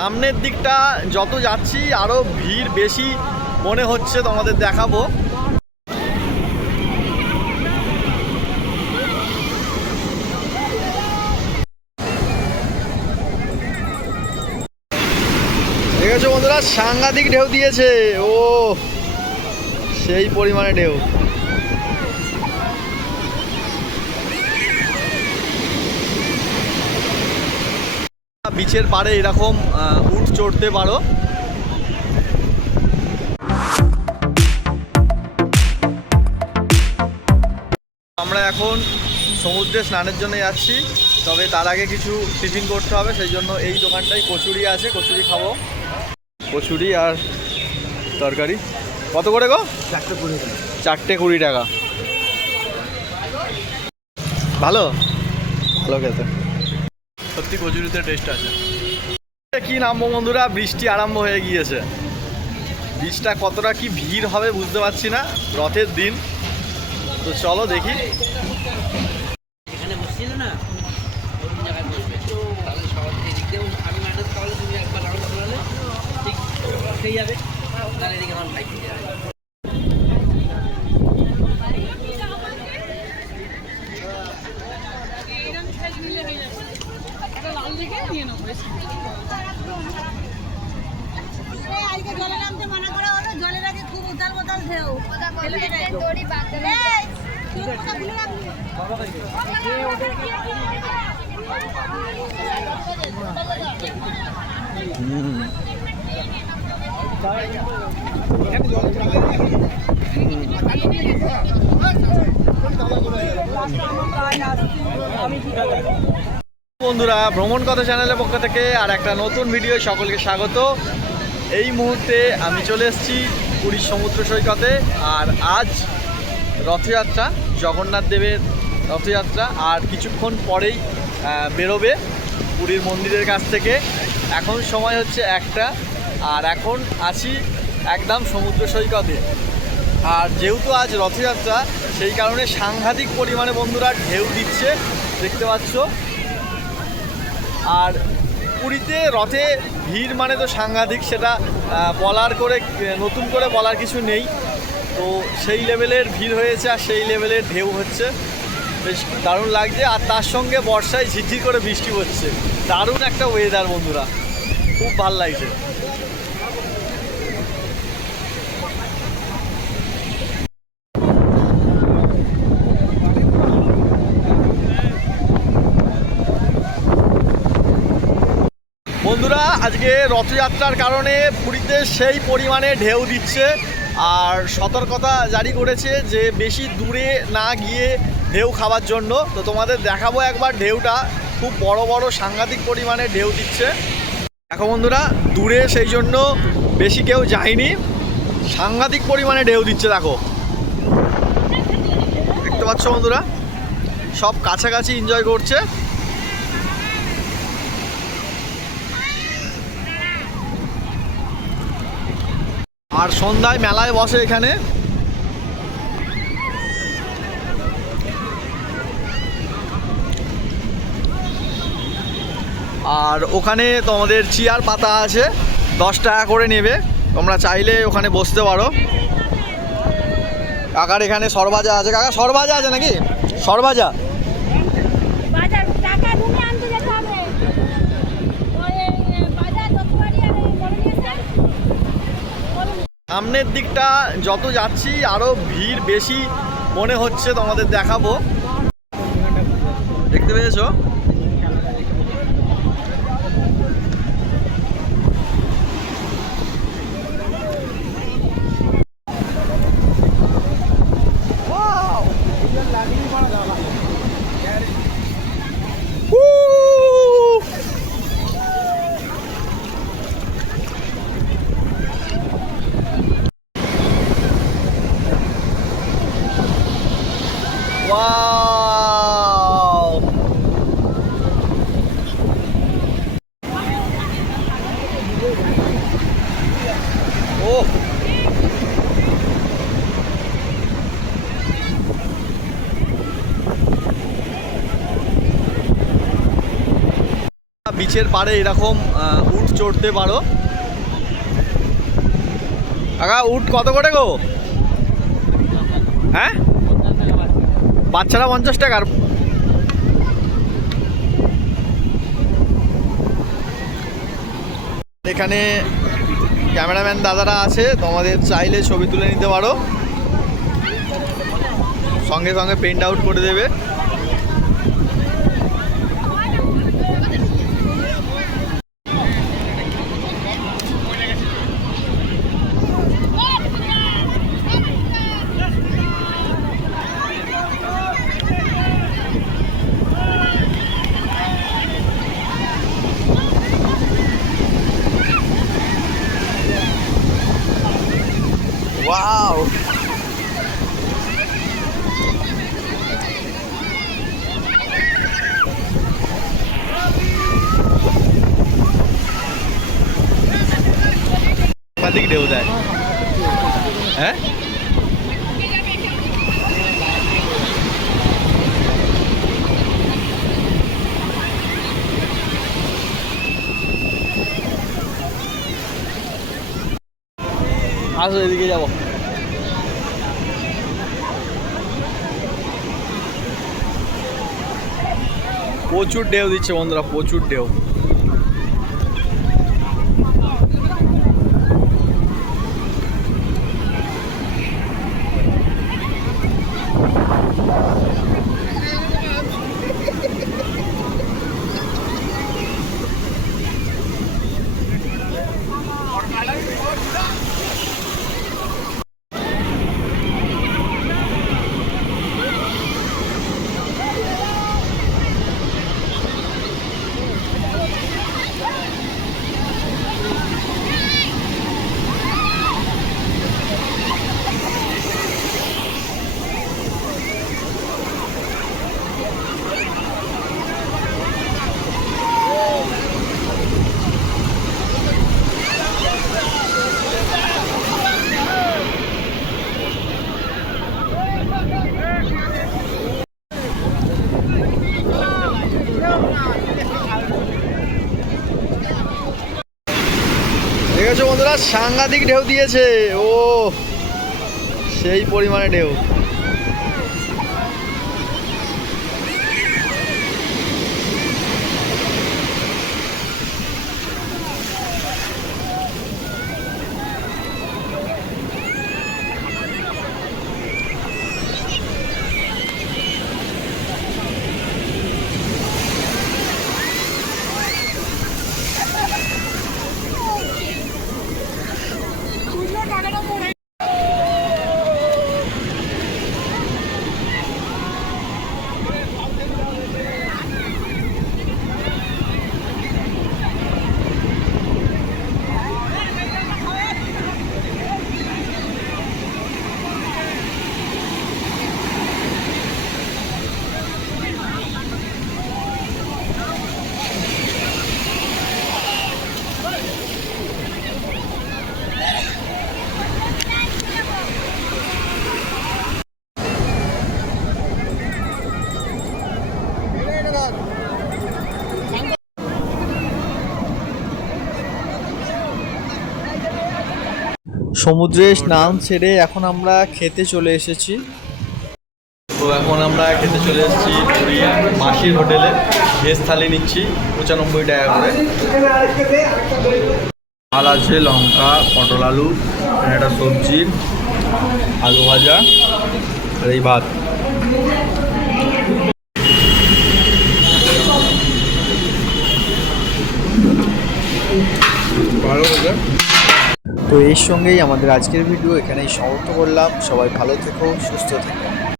সামনের দিকটা যত যাচ্ছি, আরও ভিড় বেশি মনে হচ্ছে তোমাদের দেখাবো। দেখেছ বন্ধুরা? সাংঘাতিক ঢেউ দিয়েছে। ও সেই পরিমাণে ঢেউ। বিচের পাড়ে এরকম উট চড়তে পারো। আমরা এখন সমুদ্রে স্নানের জন্য যাচ্ছি তবে তার আগে কিছু টিফিন করতে হবে সেই জন্য এই দোকানটায় কচুরি আছে কচুরি খাব। কচুরি আর তরকারি। কত করে গো? চারটে কুড়ি টাকা। চারটে কুড়ি টাকা। ভালো? ভালো খেতে। সত্যি কচুরিতে টেস্ট আছে। কি নামবো বন্ধুরা? বৃষ্টি আরম্ভ হয়ে গিয়েছে। বীজটা কতটা কি ভিড় হবে বুঝতে পারছি না। রথের দিন। তো চলো দেখি। এখানে বসছিল না অন্য জায়গায় বসবে তাহলে সবার এদিক দিয়েও আমি ম্যানেজ তাহলে তুমি একবার রাউন্ড করলে ঠিক সেই যাবে তাহলে এদিকে আমার ভাই থেকে যাবে এই আজকে জলে নামতে মানা করা হলো জলের আগে খুব উতাল পাতাল ঢেউ ফেলে দেবে একদম। বন্ধুরা, ভ্রমণ কথা চ্যানেলের পক্ষ থেকে আর একটা নতুন ভিডিও সকলকে স্বাগত। এই মুহূর্তে আমি চলে এসেছি পুরীর সমুদ্র সৈকতে আর আজ রথযাত্রা, জগন্নাথ দেবের রথযাত্রা আর কিছুক্ষণ পরেই বেরোবে পুরীর মন্দিরের কাছ থেকে। এখন সময় হচ্ছে একটা আর এখন আছি একদম সমুদ্র সৈকতে। আর যেহেতু আজ রথযাত্রা, সেই কারণে সাংঘাতিক পরিমাণে বন্ধুরা ঢেউ দিচ্ছে, দেখতে পাচ্ছ। আর পুরীতে রথে ভিড় মানে তো সাংঘাতিক, সেটা বলার করে, নতুন করে বলার কিছু নেই। তো সেই লেভেলের ভিড় হয়েছে আর সেই লেভেলের ঢেউ হচ্ছে। বেশ দারুণ লাগছে আর তার সঙ্গে বর্ষায় ঝিরঝির করে বৃষ্টি হচ্ছে। দারুণ একটা ওয়েদার বন্ধুরা। খুব ভালো লাগছে। বন্ধুরা, আজকে রথযাত্রার কারণে পুরীতে সেই পরিমাণে ঢেউ দিচ্ছে আর সতর্কতা জারি করেছে যে বেশি দূরে না গিয়ে ঢেউ খাওয়ার জন্য। তো তোমাদের দেখাবো একবার ঢেউটা, খুব বড় বড় সাংঘাতিক পরিমাণে ঢেউ দিচ্ছে। দেখো বন্ধুরা, দূরে সেই জন্য বেশি কেউ যায়নি। সাংঘাতিক পরিমাণে ঢেউ দিচ্ছে, দেখো। দেখতে পাচ্ছ বন্ধুরা? সব কাছাকাছি এনজয় করছে। আর সন্ধ্যায় মেলায় বসে এখানে। আর ওখানে তোমাদের চেয়ার পাতা আছে, দশ টাকা করে নেবে। তোমরা চাইলে ওখানে বসতে পারো। কাকার এখানে সরভাজা আছে। কাকা, সরভাজা আছে নাকি? সরভাজা বাজার টাকা তুমি আনতে যেতে হবে ওই, এ, বাজার যতবারই আর এই বড় নিয়েছে বলুন সামনের দিকটা যত যাচ্ছি আরও ভিড় বেশি মনে হচ্ছে তোমাদের দেখাবো দেখতে পেয়েছ Woo! বিচের পাড়ে এরকম উট চড়তে পারো। কাকা, উট কত করে গো? হ্যাঁ? বাচ্চারা পঞ্চাশ টাকার। এখানে ক্যামেরাম্যান দাদারা আছে, তোমাদের চাইলে ছবি তুলে নিতে পারো। সঙ্গে সঙ্গে প্রিন্ট আউট করে দেবে। সাংঘাতিক ঢেউ দেয় হ্যাঁ? আসো এদিকে যাব। প্রচুর ঢেউ দিচ্ছে বন্ধুরা প্রচুর ঢেউ ঠিক আছে বন্ধুরা সাংঘাতিক ঢেউ দিয়েছে। ও সেই পরিমাণে ঢেউ। সমুদ্রে স্নান সেরে এখন আমরা খেতে চলে এসেছি। তো এখন আমরা খেতে চলে এসেছি মাসির হোটেলে। ভেজ থালি নিচ্ছি, পঁচানব্বই টাকা করে। ডাল আছে, লঙ্কা, পটল আলু একটা সবজি, আলু ভাজা আর এই ভাত। ভালো তো এর সঙ্গেই আমাদের আজকের ভিডিও এখানেই সমাপ্ত করলাম। সবাই ভালো থেকো সুস্থ থেকো।